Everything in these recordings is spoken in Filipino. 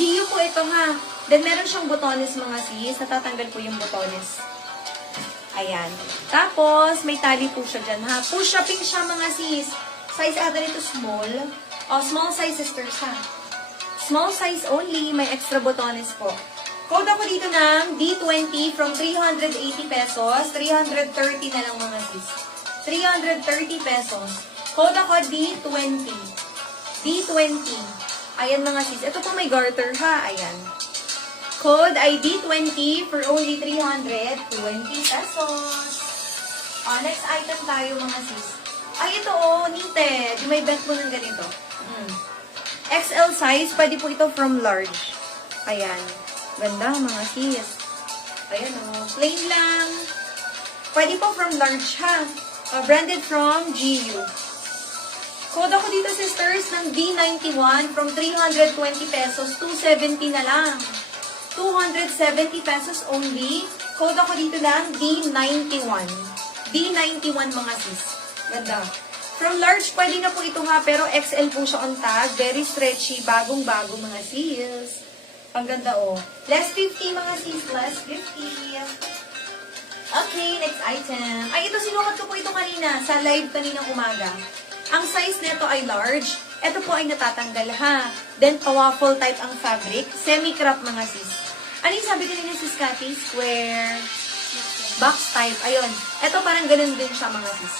GU po ito ha. Then meron siyang botones mga sis. Natatanggal po yung botones. Ayan. Tapos, may tali po siya dyan ha. Push shopping siya mga sis. Size ata nito small. Small size sisters ha. Small size only. May extra botones po. Code ako dito ng D20 from 380 pesos. 330 na lang mga sis. 330 pesos. Code ako D20. D20. Ayan mga sis. Ito po may garter ha. Ayan. Code ay D20 for only 320 pesos. Next item tayo mga sis. Ay, ito knitted. May belt mo ng ganito. XL size. Pwede po ito from large. Ayan. Ganda mga sis. Ayan plain lang. Pwede po from large ha. Branded from GU. Code ako dito sisters ng D91 from 320 pesos, 270 na lang. 270 pesos only. Code ako dito ng D91. D91 mga sis. Ganda. From large, pwede na po ito ha, pero XL po siya on tag. Very stretchy, bagong-bago mga sis. Ang ganda Less 50 mga sis, less 50. Okay, next item. Ay, ito sinukat ko po ito kanina, sa live kaninang umaga. Ang size nito ay large. Ito po ay natatanggal ha. Then, pa-waffle type ang fabric. Semi-crop mga sis. Ano yung sabi kanina sis Cathy? Square. Box type. Ayun. Ito parang ganun din siya mga sis.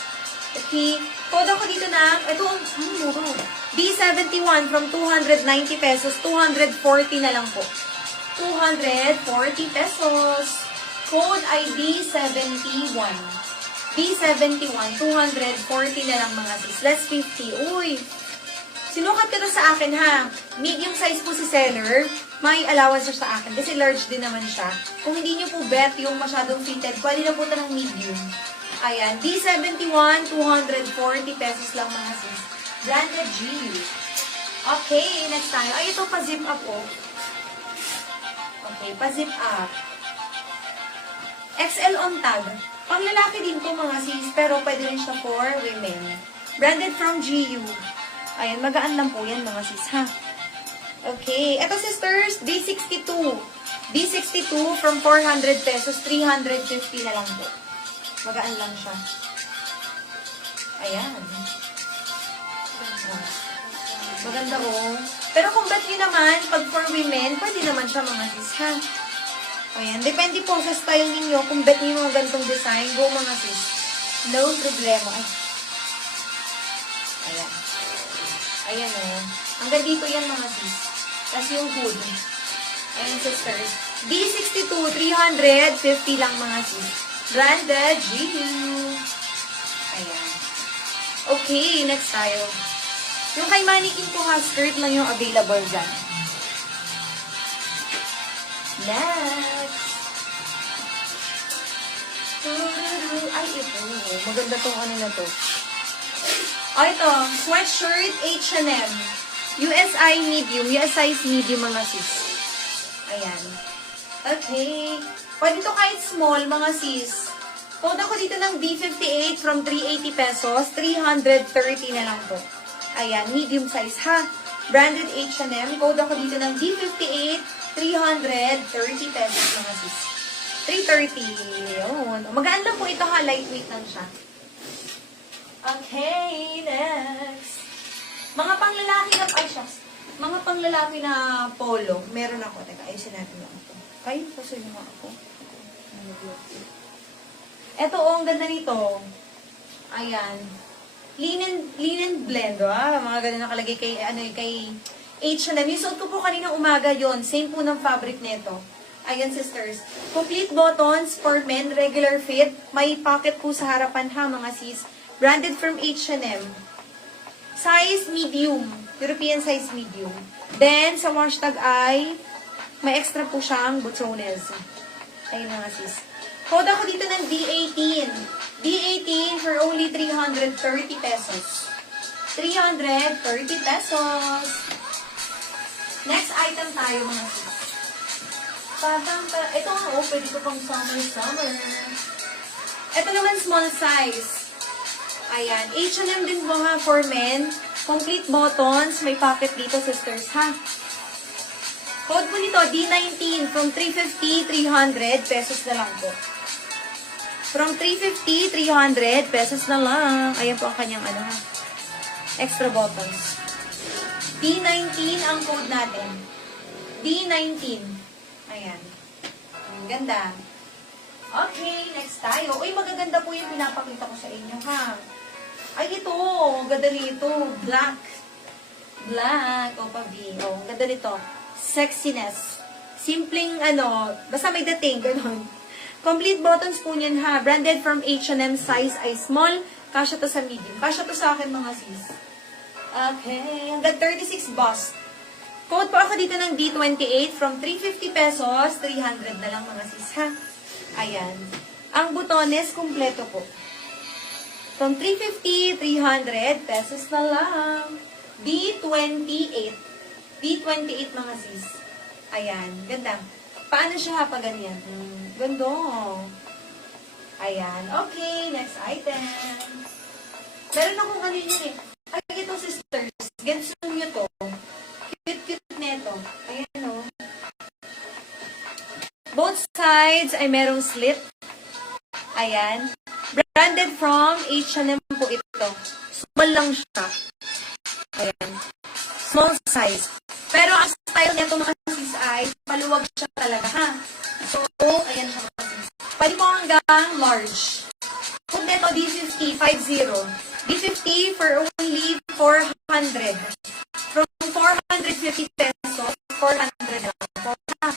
Okay. Code ako dito na, ito muro. D71 from 290 pesos, 240 na lang po. 240 pesos. Code ay D71. D71, 240 na lang mga sis. Less 50. Uy! Sinukat ko to sa akin ha. Medium size po si seller. May allowance sa akin kasi large din naman siya. Kung hindi nyo po bet yung masyadong fitted, pwede na po ito ng medium. Ayan. D71, 240 pesos lang mga sis. Branded GU. Okay, next tayo. Ay, ito pa-zip up Okay, pa-zip up. XL on tag. Pang lalaki din po mga sis, pero pwede rin siya for women. Branded from GU. Ayan, magaan lang po yan mga sis, ha? Okay. Ito sisters, D62. D62 from 400 pesos, 350 na lang po. Magaan lang siya. Ayan. Maganda Pero kung bet nyo naman, pag for women, pwede naman siya mga sis, ha? Ayan. Depende po sa style ninyo. Kung bet nyo mga gantong design, go mga sis. No problema. Ayan. Ayan Hanggang dito yan mga sis. Tapos yung hood. Ayan sisters. D62, 350 lang mga sis. Branded GU. Ayan. Okay, next tayo. Yung kay mannequin ko ha, skirt lang yung available dyan. Next. Ay, ito. Maganda tong ano na to. Ito. Sweatshirt H&M. USI medium. US size medium mga sis. Ayan. Okay. Pwede to kahit small mga sis. Code ako dito ng D58 from 380 pesos. 330 na lang po. Ayan. Medium size ha. Branded H&M. Code ako dito ng D58. 330 pesos mga sis. 330. Yun. Magaan lang po ito ha. Lightweight lang siya. Okay, next. Mga panglalaki na, mga panglalaki na polo. Meron ako. Teka, ayusin natin lang ito. Kayo, pasunin mo ako. Ito, ang ganda nito. Ayan. Linen blend, mga ganun nakalagay kay, kay H&M. Yung suot ko po kanina umaga yon. Same po ng fabric nito. Ayan, sisters. Complete buttons for men, regular fit. May pocket po sa harapan ha, mga sis. Branded from H&M. Size medium. European size medium. Then, sa wash tag ay, may extra po siyang butones. Ayun mga sis. Code ako dito ng D18. D18 for only 330 pesos. 330 pesos. Next item tayo mga sis. Ito nga, oh, pwede ko pang summer. Ito naman, small size. Ayan. H&M din po ha, for men. Complete buttons. May pocket dito, sisters, ha? Code po nito, D19. From 350, 300 pesos na lang po. From 350, 300 pesos na lang. Ayan po ang kanyang ano, ha? Extra buttons. D19 ang code natin. D19. Ayan. Ang ganda. Okay, next tayo. Uy, magaganda po yung pinapakita ko sa inyo, ha? Ay, ito. Ganda nito. Black. Black. O, pabi. O, ganda nito. Sexiness. Simpleng, ano, basta may dating, ganun. Complete buttons po niyan, ha? Branded from H&M, size ay small. Kasya to sa medium. Kasya to sa akin, mga sis. Okay. Hanggang 36 bust. Code po ako dito ng D28 from 350 pesos, 300 na lang, mga sis, ha? Ayan. Ang butones, kumpleto po. From 350, 300 pesos na lang. D28. D28, mga sis. Ayan. Ganda. Paano siya pag ganyan? Ganda. Ayan. Okay. Next item. Meron akong ano yun eh. Ay, ito, sisters. Gets nyo to. Cute-cute neto. Ayan, o. Both sides ay merong slit. Ayan. Branded from H&M po ito. Small lang siya. Ayan. Small size. Pero ang style nito mga sis ay paluwag siya talaga, ha? So, ayan siya mga sis. Pwede mo hanggang large. Kung neto, D50, 50. D50 for only 400. From 450 pesos, 400 lang po, ha?